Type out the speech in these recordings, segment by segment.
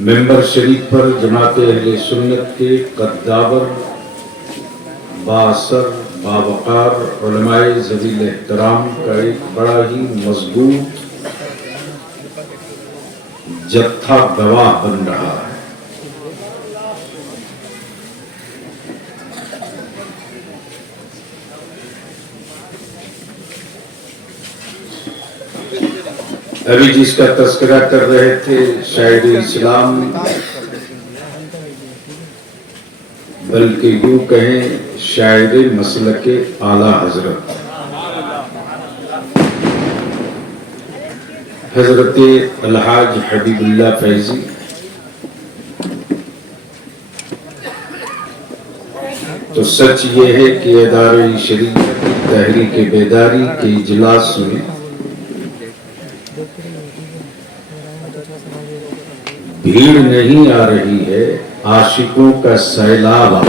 Member शरीफ पर जमात अहले सुन्नत के कद्दावर बासर बावकार उलमाए ज़वील एहतराम का एक बड़ा ही मजबूत जत्था गवाह बन रहा है। अभी जिसका तस्करा कर रहे थे शायद इस्लाम, बल्कि यूं कहें शायद मसलके आला हजरत हजरत अलहाज हबीबुल्लाह फैजी तो सच ये है कि इदारे शरीयत तहरीक बेदारी के इजलास में भीड़ नहीं आ रही है, आशिकों का सैलाब आ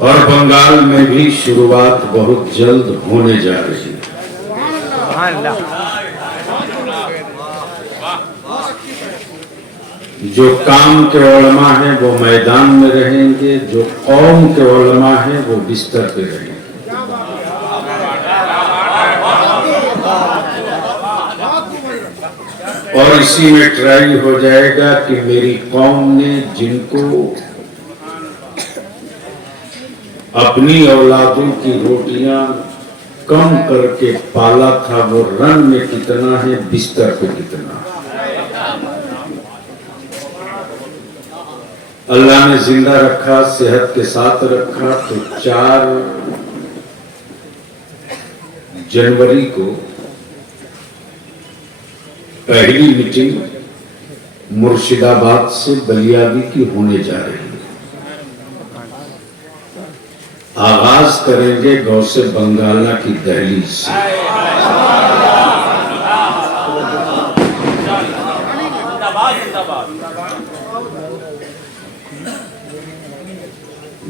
और बंगाल में भी शुरुआत बहुत जल्द होने जा रही है। जो काम के उलमा हैं वो मैदान में रहेंगे, जो कौम के उलमा हैं वो बिस्तर पे रहेंगे। और इसी में ट्राई हो जाएगा कि मेरी कौम ने जिनको अपनी औलादों की रोटियां कम करके पाला था वो रन में कितना है, बिस्तर पे कितना है। अल्लाह ने जिंदा रखा, सेहत के साथ रखा तो 4 जनवरी को पहली मीटिंग मुर्शिदाबाद से बलियावी की होने जा रही है। आगाज करेंगे गौसे बंगाला की दहलीज से।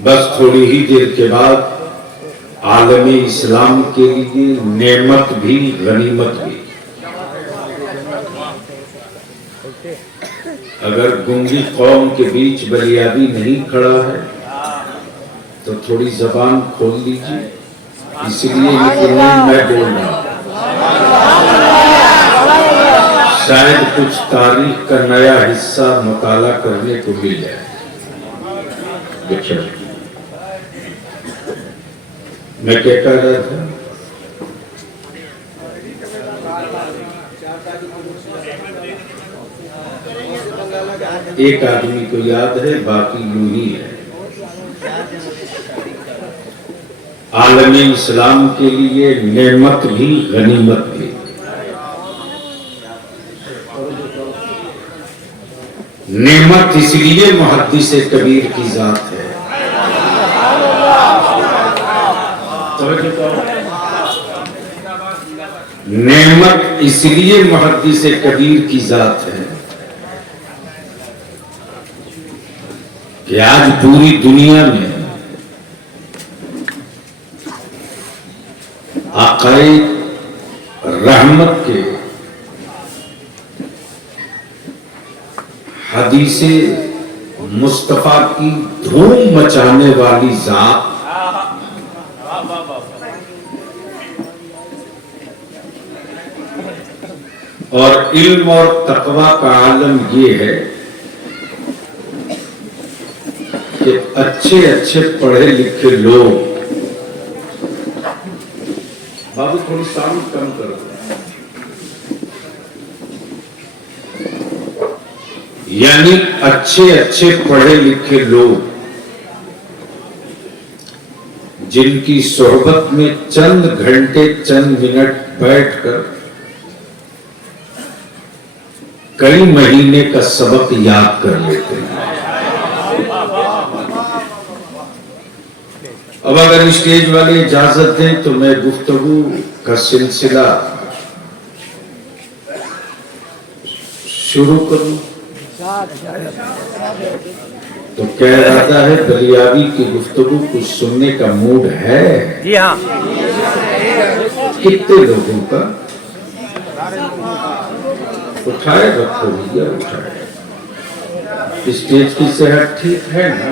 बस थोड़ी ही देर के बाद आलमी इस्लाम के लिए नेमत भी गनीमत भी। अगर गुंगी कौम के बीच बलियावी नहीं खड़ा है तो थोड़ी जबान खोल लीजिए, इसलिए मैं बोल रहा हूं। शायद कुछ तारीख का नया हिस्सा मुताला करने को मिल जाए। मैं क्या कह रहा था? एक आदमी को याद है, बाकी यूं ही है। आलमी इस्लाम के लिए नेमत भी गनीमत भी। नेमत इसलिए मुहद्दिस कबीर की जात है। नेमत इसलिए मुहद्दिस कबीर की जात है कि आज पूरी दुनिया में आकाए रहमत के हदीसे मुस्तफा की धूम मचाने वाली जात और इल्म और तकवा का आलम ये है कि अच्छे अच्छे पढ़े लिखे लोग, बाबू थोड़ी साउंड कम करो, यानी अच्छे अच्छे पढ़े लिखे लोग जिनकी सोहबत में चंद घंटे चंद मिनट बैठकर कई महीने का सबक याद कर लेते हैं। अब अगर स्टेज वाले इजाजत दें तो मैं गुफ्तगू का सिलसिला शुरू करूं। तो क्या इरादा है, बलियावी की गुफ्तगू कुछ सुनने का मूड है? जी हाँ। कितने लोगों का उठाए रखो भैया, उठाए। स्टेज की सेहत ठीक है ना?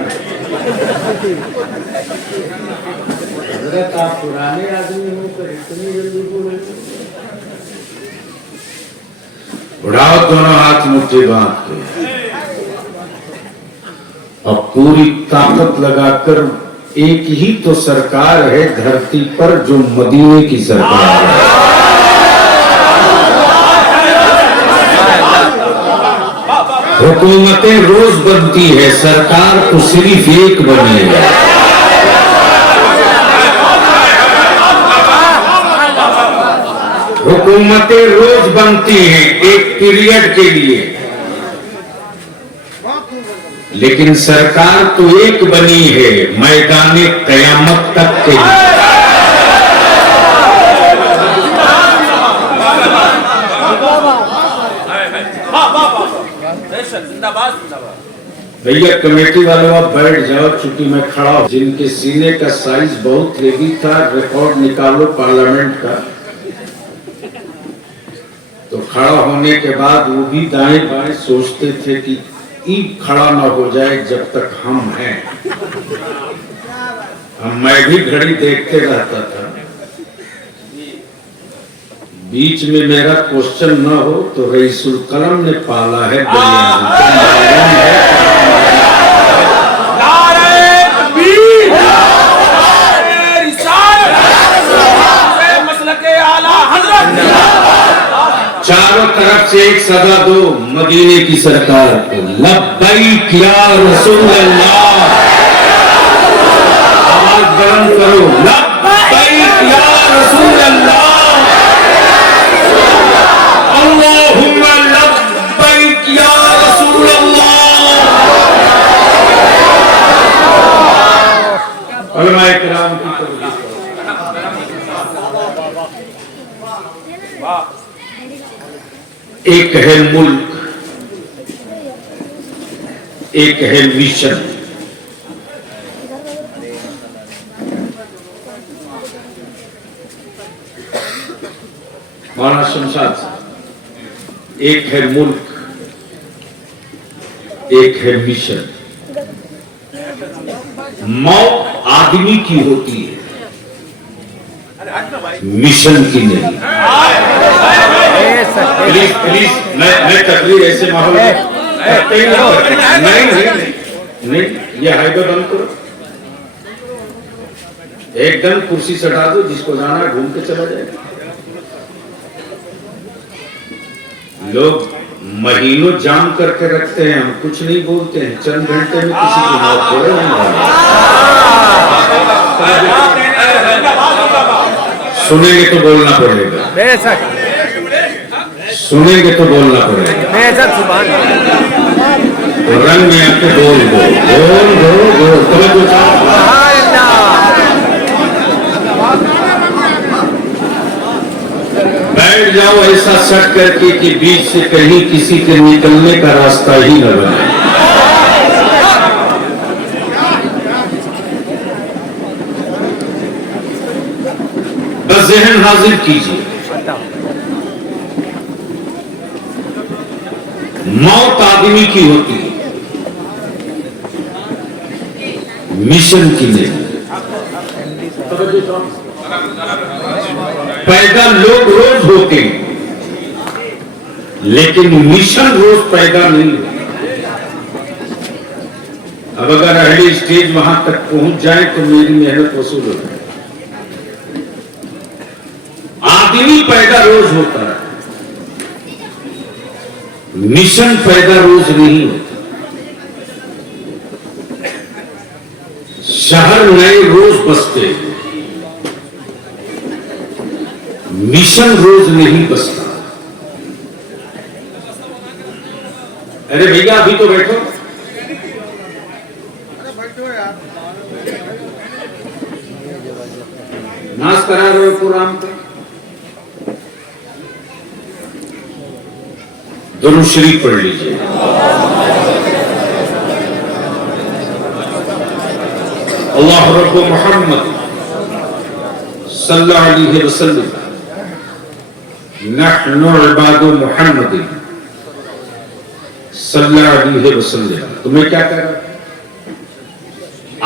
आप पुराने आदमी होकर इतनी जल्दी बोलोगे? उड़ाओ दोनों हाथ मुट्ठी बांध के और पूरी ताकत लगाकर, एक ही तो सरकार है धरती पर जो मदीने की सरकार है। हुकूमतें रोज बनती है, सरकार तो सिर्फ एक बनी है। हुकूमतें रोज बनती हैं एक पीरियड के लिए, लेकिन सरकार तो एक बनी है मैदाने कयामत तक के लिए। भैया कमेटी वालों आप बैठ जाओ, चूंकि मैं खड़ा हूं। जिनके सीने का साइज बहुत हेवी था, रिकॉर्ड निकालो पार्लियामेंट का। तो खड़ा होने के बाद वो भी दाएं बाएं सोचते थे कि ईद खड़ा ना हो जाए जब तक हम हैं। मैं भी घड़ी देखते रहता था, बीच में मेरा क्वेश्चन न हो तो रईसुल कलम ने पाला है चारों तरफ से एक सदा दो मदीने की सरकार को, लब्बैक या रसूल अल्लाह। आवाज बुलंद करो, लब्बैक या रसूल अल्लाह, अल्लाहुम्मा लब्बैक या रसूल अल्लाह। उलमाए किराम की तवज्जो। एक है मुल्क, एक है मिशन। मौलाना शमशाद, एक है मुल्क, एक है मिशन। मौत आदमी की होती है, मिशन की नहीं। प्लीज प्लीज, मैं तकरीर ऐसे माहौल नहीं, ये हाईवे बंद करो, एकदम कुर्सी से हटा दो, जिसको जाना है घूम के चला जाएगा। लोग महीनों जाम करके रखते हैं, हम कुछ नहीं बोलते हैं, चंद घंटे में किसी की मौत हो रही है। सुनेंगे तो बोलना पड़ेगा, सुनेंगे तो बोलना पड़ेगा। तो रंग में आके बोल दो, बोल दो, बोल दो। बैठ जाओ ऐसा सट करके कि बीच से कहीं किसी के निकलने का रास्ता ही न बने। बस ज़हन हाजिर कीजिए, मौत आदमी की होती है, मिशन की नहीं। पैदा लोग रोज होते हैं, लेकिन मिशन रोज पैदा नहीं होता। अब अगर अगली स्टेज वहां तक पहुंच जाए तो मेरी मेहनत वसूल हो जाए। आदमी पैदा रोज होता है, मिशन पैदा रोज नहीं होता। शहर नए रोज बसते हैं, मिशन रोज नहीं बसता। अरे भैया अभी तो बैठो, नाश करा रहे हो कुरान का। दुरूद शरीफ पढ़ लीजिए। अल्लाह रब्बु मोहम्मद सल्लल्लाहु अलैहि वसल्लम नहनु इबादु मुहम्मदिन सल्लल्लाहु अलैहि वसल्लम। तुम्हें क्या कह रहा है?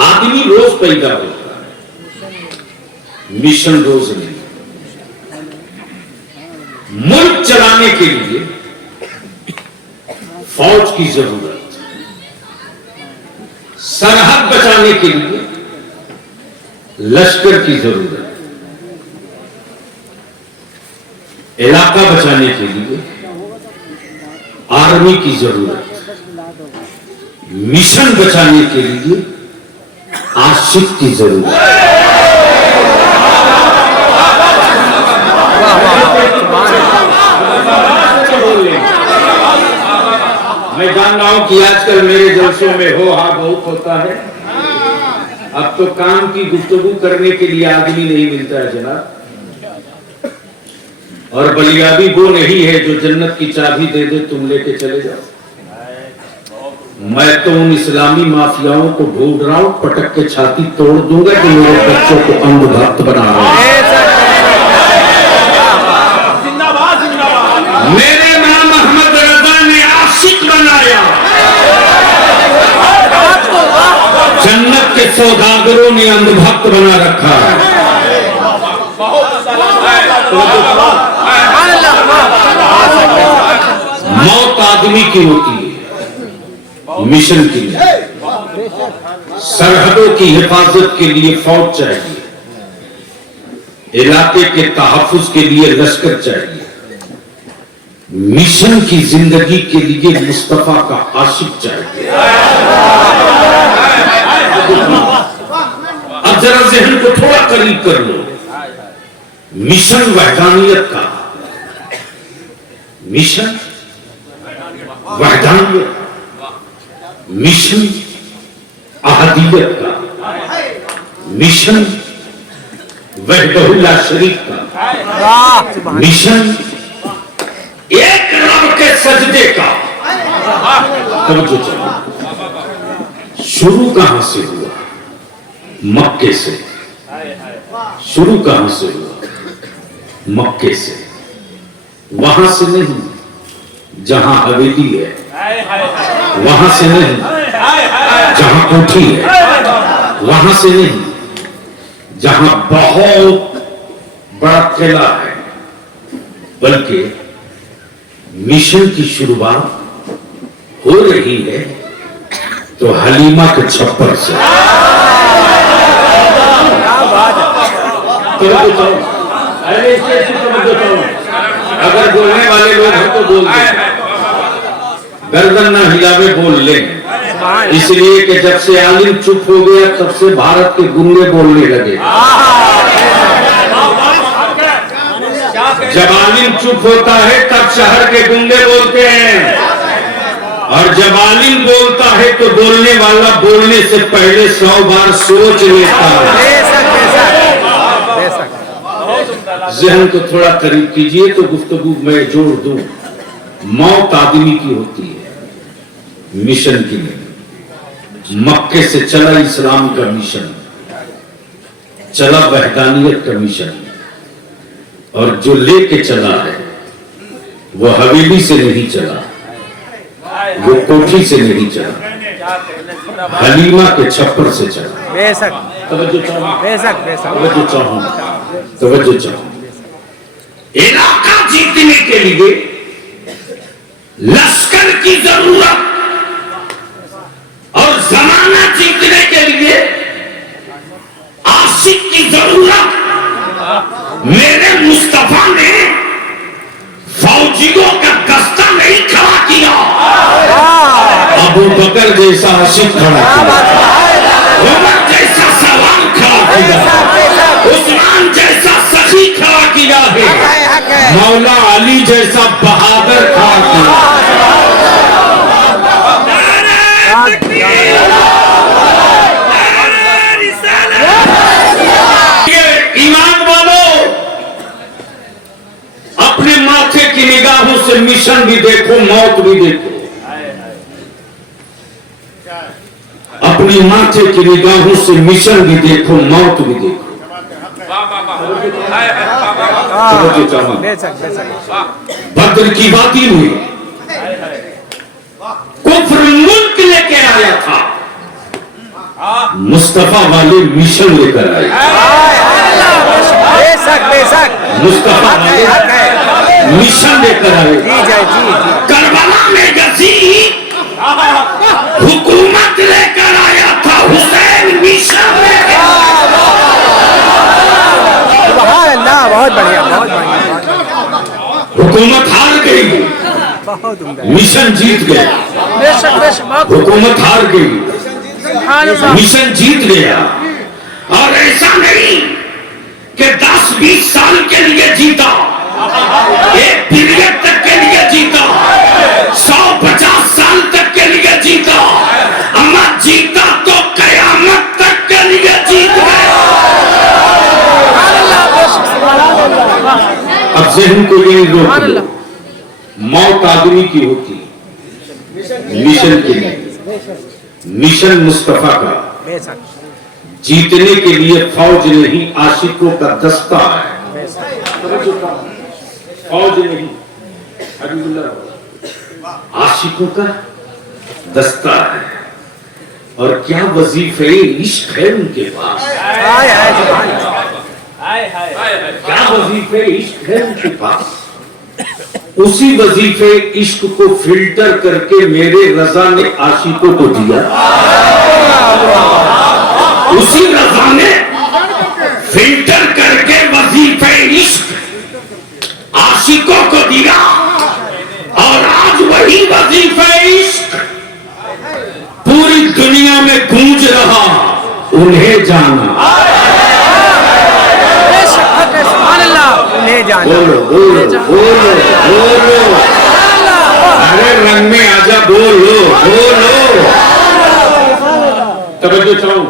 आदमी रोज पैदा होता है, मिशन रोज नहीं। मुल्क चलाने के लिए फौज की जरूरत, सरहद बचाने के लिए लश्कर की जरूरत, इलाका बचाने के लिए आर्मी की जरूरत, मिशन बचाने के लिए आशिक की जरूरत। मैं जान रहा हूं कि आजकल मेरे जलसों में हो हा बहुत होता है। अब तो काम की गुफ्तगू करने के लिए आदमी नहीं मिलता है जनाब। और बलियाबी वो नहीं है जो जन्नत की चाबी दे दे तुम लेके चले जाओ। मैं तो उन इस्लामी माफियाओं को ढूंढ रहा हूं, पटक के छाती तोड़ दूंगा कि मेरे बच्चों को अंधभक्त बना रहा हूं। मेरे नाम मोहम्मद रजा ने आशिक बनाया, जन्नत के सौदागरों ने अंधभक्त बना रखा है। मौत आदमी की होती है मिशन के लिए, सरहदों की हिफाजत के लिए फौज चाहिए, इलाके के तहफ्फुज के लिए लश्कर चाहिए, मिशन की जिंदगी के लिए मुस्तफा का आशिक चाहिए। अब जरा जहन को थोड़ा करीब कर लो। मिशन वहदानियत का, मिशन वहदानियत, मिशन अहदियत का, मिशन वहदहुल्ला शरीक का, मिशन एक रब के सजदे का। तवज्जो चाहिए। शुरू कहां से हुआ? मक्के से। शुरू कहां से हुआ? मक्के से। वहां से नहीं जहां हवेली है, वहां से नहीं जहां कोठी है, वहां से नहीं जहां बहुत बड़ा किला है, बल्कि मिशन की शुरुआत हो रही है तो हलीमा के छप्पर से। अगर बोलने वाले लोग हैं तो बोल दें, गर्दन ना हिलावे बोल लें। इसलिए कि जब से आलिम चुप हो गया तब से भारत के गुंडे बोलने लगे। जब आलिम चुप होता है तब शहर के गुंडे बोलते हैं, और जब आलिम बोलता है तो बोलने वाला बोलने से पहले 100 बार सोच लेता है। जहन को थोड़ा करीब कीजिए तो गुफ्तगू मैं जोड़ दूं। मौत आदमी की होती है, मिशन की नहीं। मक्के से चला इस्लाम का मिशन, चला वहदानियत का मिशन, और जो लेके चला है वो हवेली से नहीं चला, वो कोठी से नहीं चला, हलीमा के छप्पर से चला। बेशक तवज्जो चाहूं, बेशक बेशक तवज्जो चाहूं, तवज्जो चाहूं। इलाका जीतने के लिए लश्कर की जरूरत और जमाना जीतने के लिए आशिक की जरूरत। मेरे मुस्तफा ने फौजियों का दस्ता नहीं खड़ा किया, अबू बकर जैसा आशिक खड़ा किया, उमर जैसा सवाल खड़ा किया, उस्मान जैसा सखी खड़ा किया है, मौला अली जैसा बहादुर खड़ा किया। ईमान वालों, अपने माथे की निगाहों से मिशन भी देखो, मौत भी देखो। अपनी माथे की निगाहों से मिशन भी देखो, मौत भी देखो। बद्र की वादी में कुफ्र मुल्क लेके आया था, मुस्तफा वाले मिशन लेकर आए। मुस्तफा वाले मिशन लेकर आए। करबला में यजीद हुकूमत लेकर आया था, हुसैन मिशन लेकर आया। बहुत बढ़िया, बहुत बढ़िया। हुकूमत हार गई, मिशन जीत गया। हुकूमत हार गई, मिशन जीत गया। और ऐसा नहीं कि 10-20 साल के लिए जीता, एक पीरियड तक के लिए जीता, 100-50 साल तक के लिए जीता, अम्मा जीता तो कयामत तक के लिए जीत गया। अब ज़हन को यही रोक लो, मौत आदमी की होती है मिशन के लिए। मिशन मुस्तफा का जीतने के लिए फौज नहीं, आशिकों का दस्ता है। फौज नहीं, आशिकों का दस्ता है। और क्या वजीफे इश्क है उनके पास, क्या वजीफे इश्क है उनके पास। उसी वजीफे इश्क को फिल्टर करके मेरे रजा ने आशिकों को दिया। उसी रजा ने फिल्टर करके वजीफे इश्क आशिकों को दिया। और आज वही वजीफे इश्क पूरी दुनिया में गूंज रहा, उन्हें जाना। बोलो बोलो बोलो बोलो, अरे रंग में आजा, बोलो बोलो। तवज्जो चाहूं,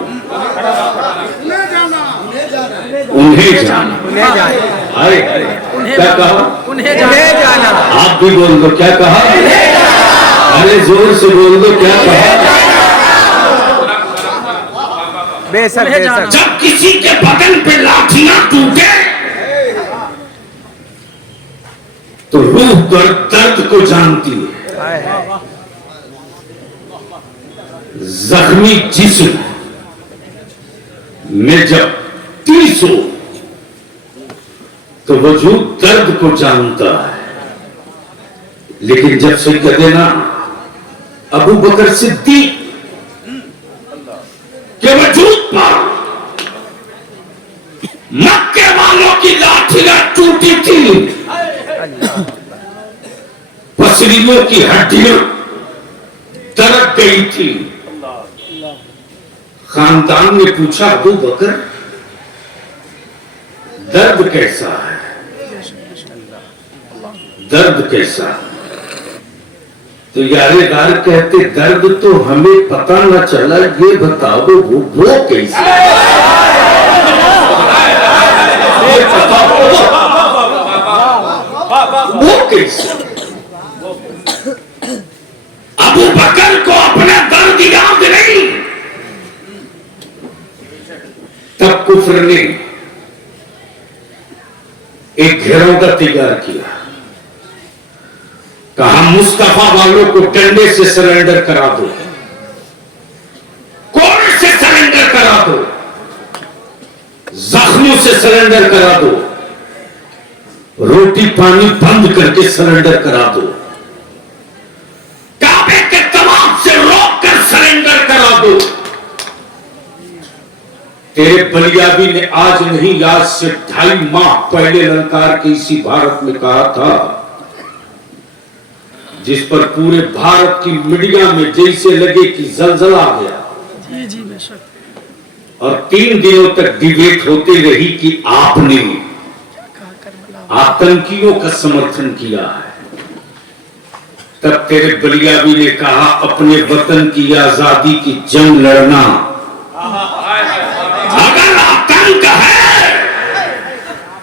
उन्हें जाना, अरे क्या कहा? उन्हें जाना। आप भी बोल दो, क्या कहा? अरे जोर से बोल दो, क्या कहा? बेशक। जब किसी के बदन पे लाठियां टूटे तो रूह दर्द को जानती है। जख्मी जिस्म में जब तीस हो तो वजूद दर्द को जानता है। लेकिन जब सैयदना अबू बकर सिद्दीक के वजूद पर मक्के वालों की लाठियां टूटी थी, पसलियों की हड्डियां तरक गई थी, खानदान ने पूछा अबू बकर दर्द कैसा है, दर्द कैसा? तो यारेदार कहते दर्द तो हमें पता न चला, ये बताओ वो कैसा? ये बताओ वो कैसा? अबू बकर को अपना दर्द याद नहीं। तब कुफ्र ने एक घिरौंदा तैयार किया, कहा मुस्तफा वालों को डंडे से सरेंडर करा दो, कोड़े से सरेंडर करा दो, जख्मों से सरेंडर करा दो, रोटी पानी बंद करके सरेंडर करा दो, काबे के तवाफ से रोक कर सरेंडर करा दो। तेरे बलियाबी ने आज नहीं, आज से 2.5 माह पहले ललकार के इसी भारत में कहा था, जिस पर पूरे भारत की मीडिया में जैसे लगे कि जलजला आ गया। जी बेशक। और 3 दिनों तक डिबेट होती रही कि आपने आतंकियों का समर्थन किया है। तब तेरे बलियाबी ने कहा अपने वतन की आजादी की जंग लड़ना, अगर आतंक है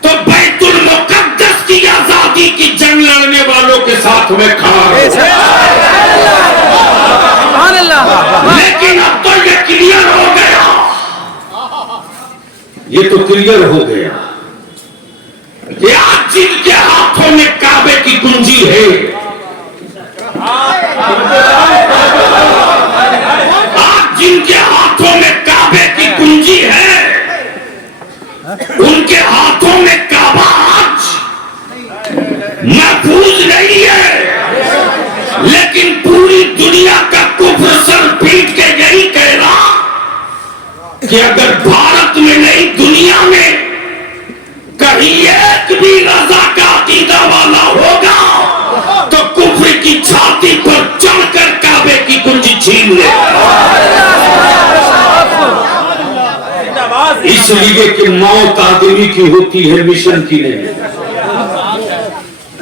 तो बैतुल मुकद्दस की आजादी की जंग लड़ने वालों के साथ में खड़ा हूं। लेकिन अब तो ये क्लियर हो गया, ये तो क्लियर हो गया महफूज नहीं है, लेकिन पूरी दुनिया का कुफ्र सर पीट के यही कह रहा कि अगर भारत में नहीं दुनिया में कहीं एक भी रजा का अकीदा वाला होगा तो कुफ्र की छाती पर चढ़कर काबे की कुंजी छीन ले। इसलिए कि मौत आदमी की होती है, मिशन की नहीं।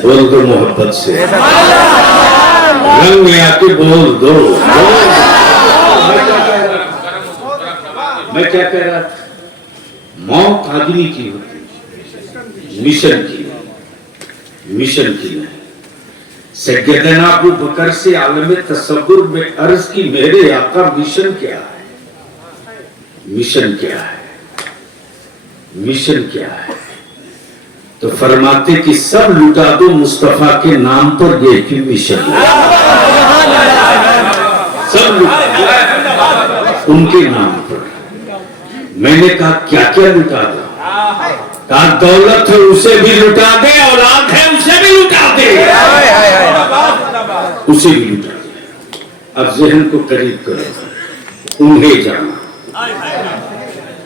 बोल दो मोहब्बत से, रंग में आके बोल दो। मैं क्या कह रहा था? मौत आदमी की होती है, मिशन की नहीं, मिशन की नहीं। सैयदना अबू बकर से आलम तसव्वुर में अर्ज की, मेरे आका मिशन क्या है? मिशन क्या है? मिशन क्या है? तो फरमाते कि सब लुटा दो मुस्तफा के नाम पर, ये की मिशन है। सब लुटा दो उनके नाम पर। मैंने कहा क्या क्या लुटा दो? कहा दौलत है उसे भी लुटा दे, औलाद है उसे भी लुटा दे, उसे भी लुटा दे। अब जहन को करीब करो, उन्हें जाना।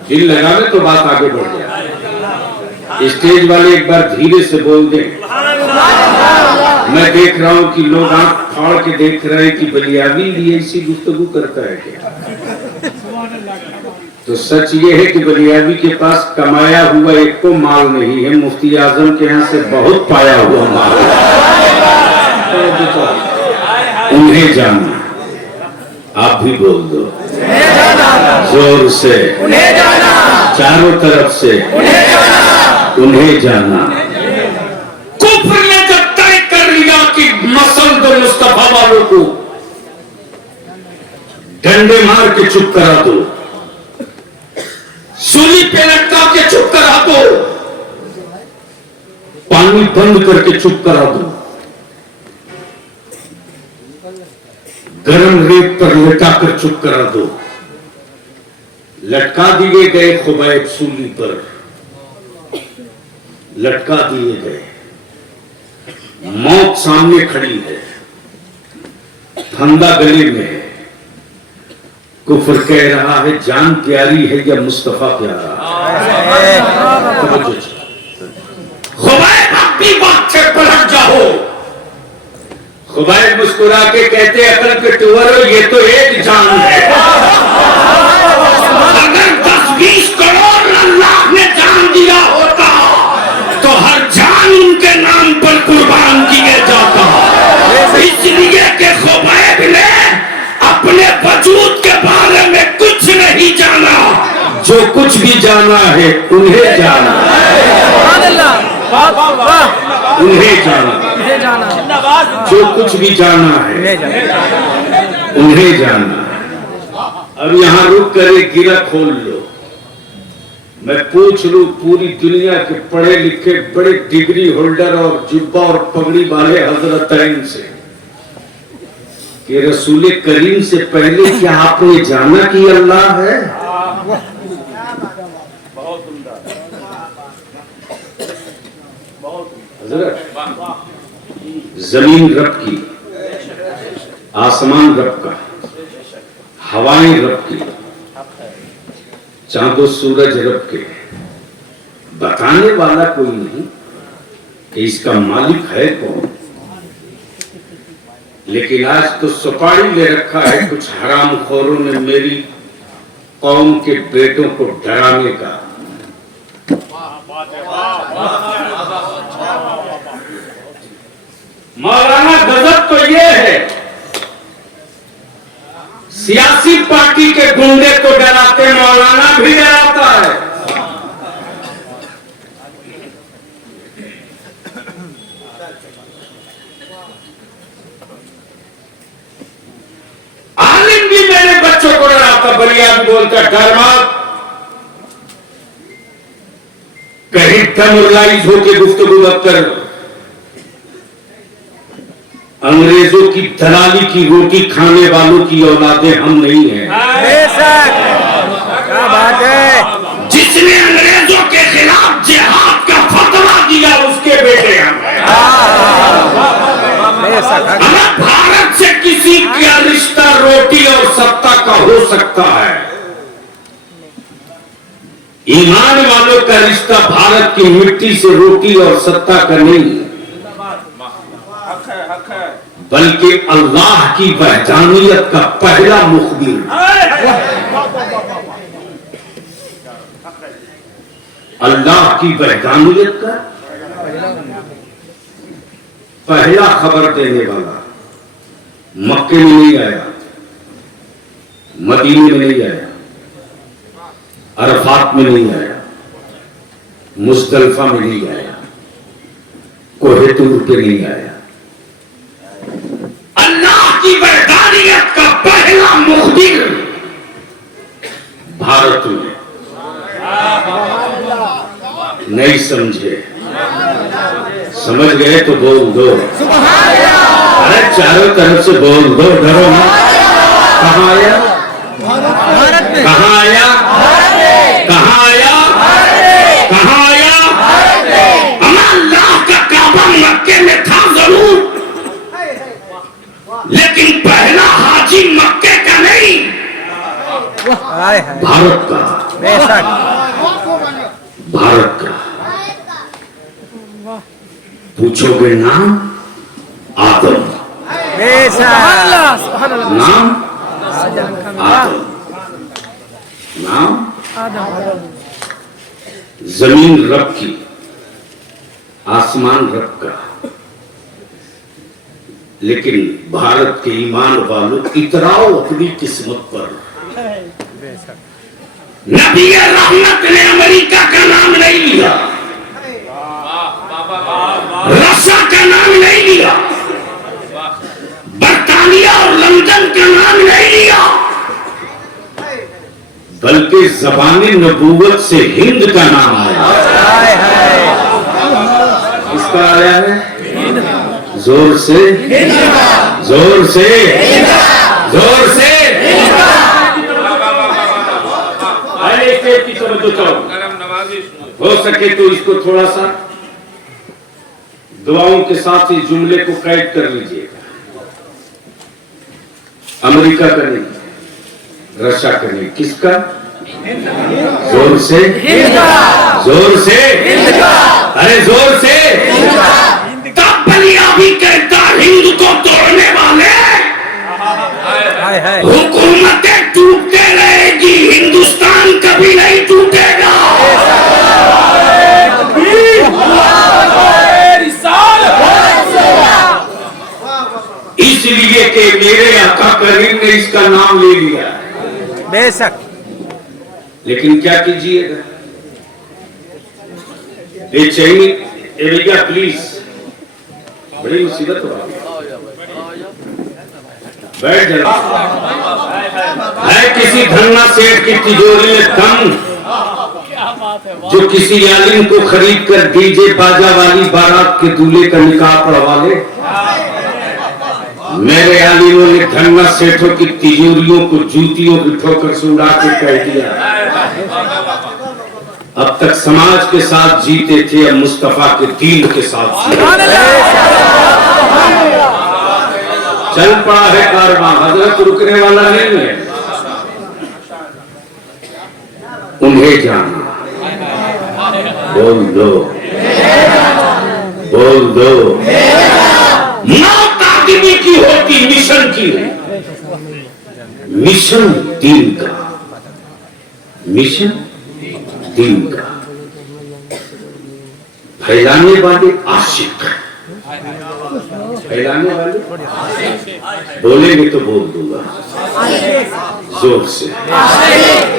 दिल लगावे तो बात आगे बढ़ जाए। स्टेज वाले एक बार धीरे से बोल दें। मैं देख रहा हूं कि लोग आंख फाड़ के देख रहे हैं कि बलियावी भी ऐसी गुफ्तगू करता है क्या? तो सच ये है कि बलियावी के पास कमाया हुआ एक को माल नहीं है, मुफ्ती आजम के यहाँ से बहुत पाया हुआ माल है। उन्हें जाना। आप भी बोल दो जोर से, चारों तरफ से, उन्हें जाना। कुफ्र ने जब तय कर लिया कि मसल दो मुस्तफा वालों को, डंडे मार के चुप करा दो, सूली पे लटका के चुप करा दो, पानी बंद करके चुप करा दो, गरम रेत पर लटाकर चुप करा दो। लटका दिए गए खुबैब सूली पर, लटका दिए गए। मौत सामने खड़ी है, फंदा गले में है। कुफ्र कह रहा है जान प्यारी है या मुस्तफा प्यारा? खुबैब अपनी बात से पलट जाओ। खुबैब मुस्कुरा के कहते अकल के टुवर, ये तो एक जान है। अगर 10-20 करोड़ अल्लाह ने जान दिया होता तो हर जान उनके नाम पर कुर्बान किया जाता। इसलिए कि खुबैब ने अपने वजूद के बारे में कुछ नहीं जाना, जो कुछ भी जाना है उन्हें जाना, उन्हें जाना, जो कुछ भी जाना है उन्हें जाना। अब यहां रुक कर एक गिरा खोल लो। मैं पूछ लूं पूरी दुनिया के पढ़े लिखे बड़े डिग्री होल्डर और जुब्बा और पगड़ी वाले हजरतैन से कि रसूल करीम से पहले क्या आपने जाना कि अल्लाह है? जमीन रब की, आसमान रब का, हवाएं रब की, चांदो सूरज रब के। बताने वाला कोई नहीं कि इसका मालिक है कौन। लेकिन आज तो सुपारी ले रखा है कुछ हरामखोरों ने मेरी कौम के बेटों को डराने का। मौलाना गजब तो ये है, सियासी पार्टी के गुंडे को डराते मौलाना भी डराता है। आलिम भी मेरे बच्चों को डराता, बलिया भी बोलता डर मत, कहीं डमोरलाइज होके गुफ्तगू मत कर। अंग्रेजों की दलाली की रोटी खाने वालों की औलादें हम नहीं हैं। क्या बात है। जिसने अंग्रेजों के खिलाफ जिहाद का फतवा दिया उसके बेटे हम हैं। बेशक हमें भारत से किसी का रिश्ता रोटी और सत्ता का हो सकता है, ईमान वालों का रिश्ता भारत की मिट्टी से रोटी और सत्ता का नहीं, बल्कि अल्लाह की वहदानियत का पहला मुखबिर, अल्लाह की वहदानियत का पहला खबर देने वाला मक्के में नहीं आया, मदीने में नहीं आया, अरफात में नहीं आया, मुज़दलिफा में नहीं आया, कोहे तूर पे नहीं आया। अल्लाह की वहदानियत का पहला मुखबिर भारत में। नहीं समझे, समझ गए तो बोल दो, अरे चारों तरफ से बोल दो, डरो मत। कहाँ आया, कहाँ आया, कहाँ आया, कहाँ आया? अल्लाह का काबा मक्के में था जरूर, लेकिन पहला हाजी मक्के का नहीं, भारत का, बेशक भारत का। पूछोगे नाम, आदम, बेशक नाम आदम, नाम जमीन रब की, आसमान रब का, लेकिन भारत के ईमान वालों इतराओ अपनी किस्मत पर। नबी रहमत ने अमेरिका का नाम नहीं लिया, रशिया का नाम नहीं लिया, बर्तानिया और लंदन का नाम नहीं लिया, बल्कि ज़बान नबूवत से हिंद का नाम आया। इसका आया है जोर से, जोर से, जोर से। की समझ तो हो सके तो इसको थोड़ा सा दुआओं के साथ इस जुमले को कैद कर लीजिएगा। अमेरिका का नहीं, रशिया का नहीं, किसका? जोर से, जोर से, अरे जोर से। तब बलिया भी कहता हिंद को तोड़ने वाले, हुकूमतें टूटते रहेगी, हिंदुस्तान कभी नहीं टूटेगा। इसलिए कि मेरे आका करीम ने इसका नाम ले लिया, बेशक। लेकिन क्या कीजिएगा, ये चाहिए एरिया प्लीज, बड़ी मुसीबत हो रही बैठ जा। है किसी धन्ना सेठ की तिजोरी में दम, जो किसी आलिम को खरीद कर डीजे बाजा वाली बारात के दूल्हे का निकाह पढ़वा ले। मेरे आलिमों ने धन्ना सेठों की तिजोरियों को जूतियों की ठोकर से उड़ा के कह दिया, अब तक समाज के साथ जीते थे, अब मुस्तफा के दीन के साथ जीते। चल पड़ा है कारवां, हजरत रुकने वाला नहीं है। उन्हें जाना, बोल दो, बोल दो। मौत आदमी की होती, मिशन की, मिशन दीन का, मिशन दीन का। फैलाने वाले आशिक, फैलाने वाले बोलेंगे तो बोल दूंगा जोर से,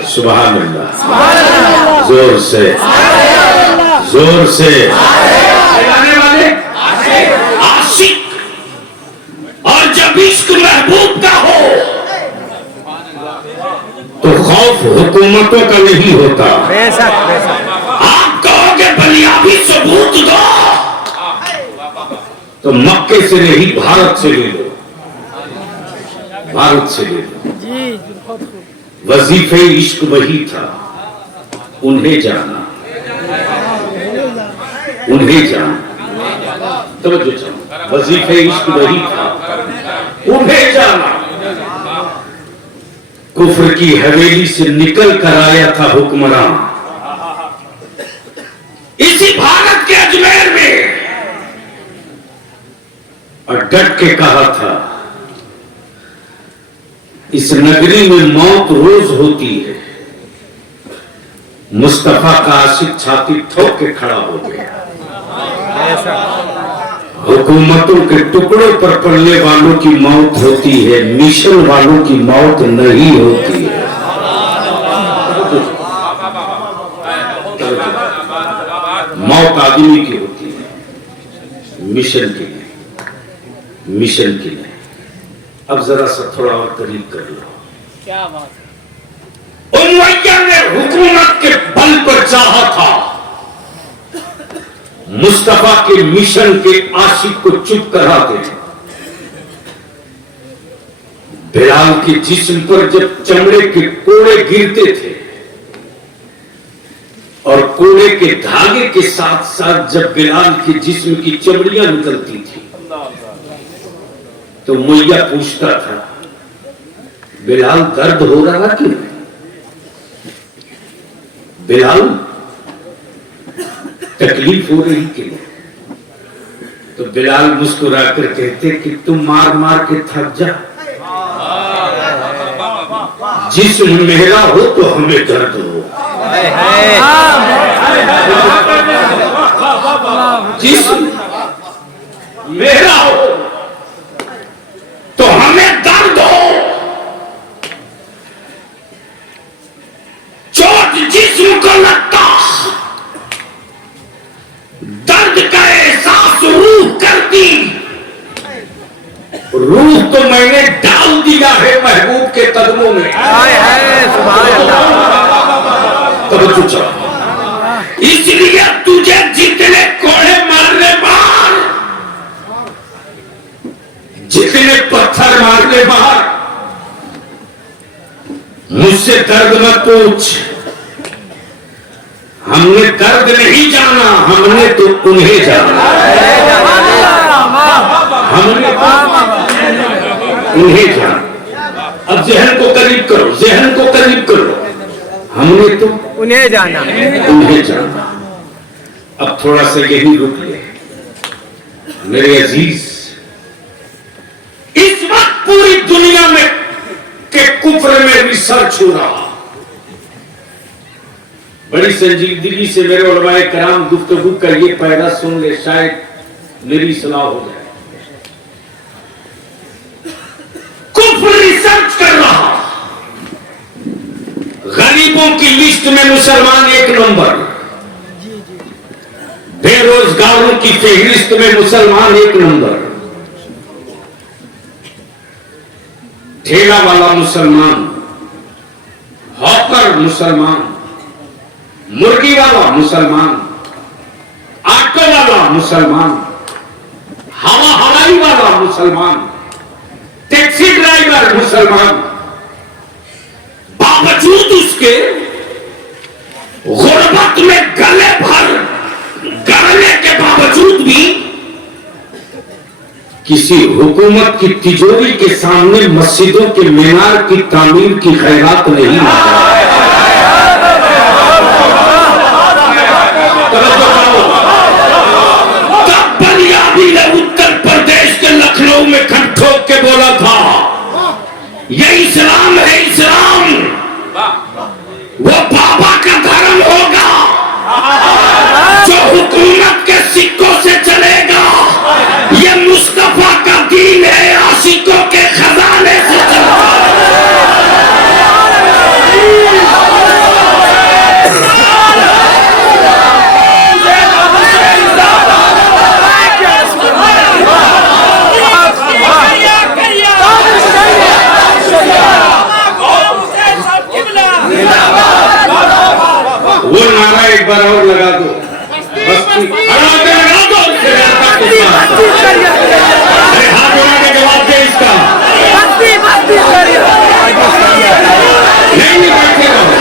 सुभान अल्लाह, जोर से, जोर से। फैलाने वाले आशिक, और जब इश्क महबूब का हो तो खौफ हुकूमतों का नहीं होता। बेशक बेशक। आप कहोगे बलिया भी सबूत दो, तो मक्के से नहीं भारत से ले लो, भारत से ले लो। वजीफे इश्क वही था, उन्हें जाना, उन्हें जाना। तवज्जो चाहो, वजीफे इश्क वही था, उन्हें जाना। कुफ्र की हवेली से निकल कर आया था हुक्मरान, इसी भारत के अजमेर में, और डट के कहा था इस नगरी में मौत रोज होती है। मुस्तफा का आशिक छाती ठोक के खड़ा हो गया। हुकूमतों के टुकड़ों पर पड़ने वालों की मौत होती है, मिशन वालों की मौत नहीं होती है। मौत आदमी की होती है, मिशन की नहीं, मिशन की नहीं। अब जरा सा थोड़ा और करीब कर लो। क्या बात है। उमैया ने हुकूमत के बल पर चाहा था मुस्तफा के मिशन के आशिक को चुप करा दे। बिलाल के जिस्म पर जब चमड़े के कोड़े गिरते थे और कोड़े के धागे के साथ साथ जब बिलाल के जिस्म की चमड़ियां निकलती थी तो मुइया पूछता था, बिलाल दर्द हो रहा क्यों? बिलाल तकलीफ हो रही क्यों? तो बिलाल मुस्कुराकर कहते कि तुम मार मार के थक जा, जिस्म मेरा हो तो हमें दर्द हो। जिस्म मेरा हो तो हमें दर्द हो। चोट जिस्म को लगता, दर्द का एहसास रूह करती। रूह तो मैंने डाल दिया है महबूब के कदमों में। तवज्जो चाहो, इसलिए तुझे जितने कोड़े मारने मार, जितने पत्थर मारने मार, मुझसे दर्द मत पूछ। हमने दर्द नहीं जाना, हमने तो उन्हें जाना। हमने उन्हें जाना। अब जहन को करीब करो, जहन को करीब करो। हमने तो उन्हें जाना, उन्हें जाना। अब थोड़ा सा यही रुक ले मेरे अजीज। इस वक्त पूरी दुनिया में के कुफ्र में रिसर्च हो रहा, बड़ी संजीदगी से मेरे उलमाए कराम गुफ्तगू का ये पैरा सुन ले, शायद मेरी सलाह हो जाए। कुफ्र रिसर्च कर रहा, गरीबों की लिस्ट में मुसलमान 1 नंबर, बेरोजगारों की फहरिस्त में मुसलमान 1 नंबर, ठेला वाला मुसलमान, हॉकर मुसलमान, मुर्गी वाला मुसलमान, ऑटो वाला मुसलमान, हवाई वाला मुसलमान, टैक्सी ड्राइवर मुसलमान, बावजूद उसके गुर्बत में गले भर गड़ने के बावजूद भी किसी हुकूमत की तिजोरी के सामने मस्जिदों के मीनार की तामीर की खैरात नहीं आता। तब बनियादी ने उत्तर प्रदेश के लखनऊ में खट ठोक के बोला था, ये इस्लाम है, इस्लाम वो बाबा का धर्म होगा जो हुकूमत के सिक्कों से चलेगा। ये मुस्तफा का दीन है, आशिकों के खजाने से चलता है। वो नारा एक बार और लगा दो, बस्ती लगा दो, अरे हाथ उठा के जवाब दे इसका। नहीं बैठे रहो।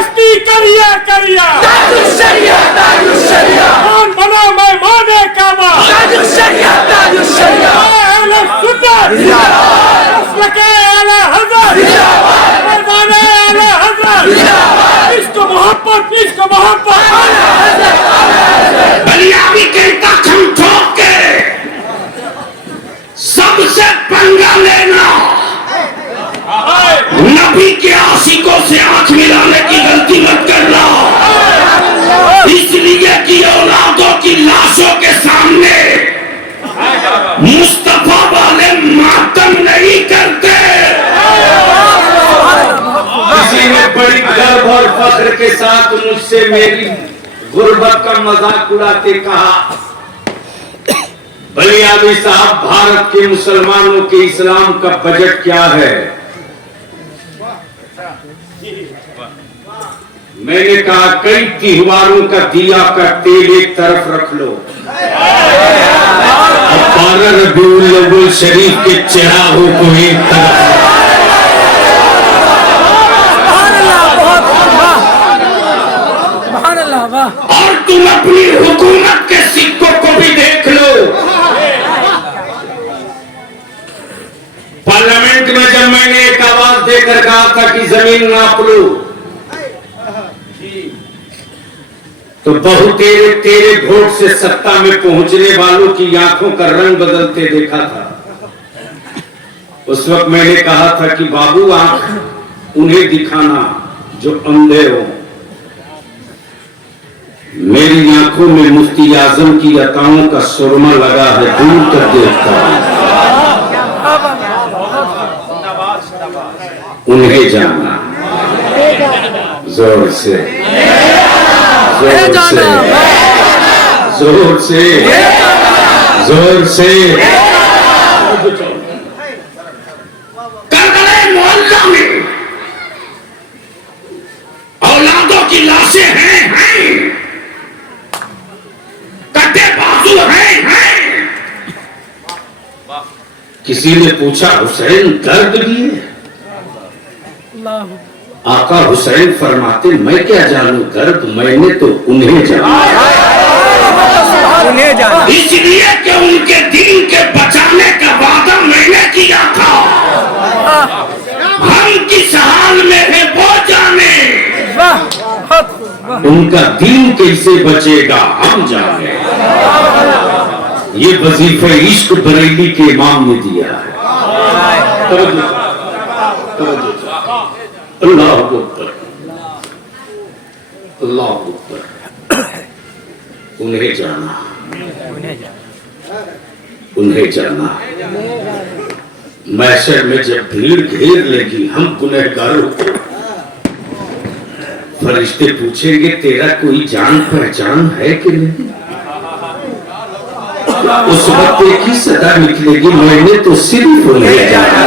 मस्ती करिया करिया ताजुशरिया ताजुशरिया कौन बना मैं माने काबा ताजुशरिया ताजुशरिया अहले सुन्नत जिंदाबाद मसलके आला हज़रत जिंदाबाद मर्दाने आला हज़रत इश्क मोहब्बत बलियावी के तखम ठोक के सबसे पंगा लेना, नबी के आशिकों से आंख मिलाने की गलती मत करना, इसलिए कि औलादों की लाशों के सामने मुस्तफा वाले मातम नहीं करते। किसी ने बड़ी गर्व और फख्र के साथ मुझसे मेरी गुर्बत का मजाक उड़ाते कहा, बलियावी साहब, भारत के मुसलमानों के इस्लाम का बजट क्या है? मैंने कहा, कई त्योहारों का दिया का तेल एक तरफ रख लो और 12 रबीउल अव्वल शरीफ के चिरागों को एक तरफ। और तुम अपनी हुकूमत के सिक्कों को भी देख लो। पार्लियामेंट में जब मैंने एक आवाज देकर कहा था कि जमीन नाप लो, तो बहुत तेरे वोट से सत्ता में पहुंचने वालों की आंखों का रंग बदलते देखा था। उस वक्त मैंने कहा था कि बाबू, आंख उन्हें दिखाना जो अंधे हो। मेरी आंखों में मुफ्ती आजम की अताओं का सुरमा लगा है, दूर तक देखता हूं। उन्हें जाना, जोर से जोर से जोर से जोर से करबला मोहल्ला में औलादों की लाशें हैं, कटे बाजू हैं। किसी ने पूछा, हुसैन दर्द भी है? आका हुसैन फरमाते, मैं क्या जानूं दर्द, मैंने तो उन्हें जाना। इसलिए कि उनके दीन के बचाने का वादा मैंने किया था। हम किस हाल में है वो जाने, उनका दीन कैसे बचेगा हम जाने। ये वजीफे इश्क बरेली के इमाम ने दिया है। अल्लाह अकबर, अल्लाह अकबर। उन्हें जाना, उन्हें जाना। महशर में जब भीड़ घेर लेगी हम गुनहगारों को, फरिश्ते पूछेंगे, तेरा कोई जान पहचान है कि नहीं? उस वक्त एक ही सदा निकलेगी, मैंने तो सिर्फ उन्हें जाना।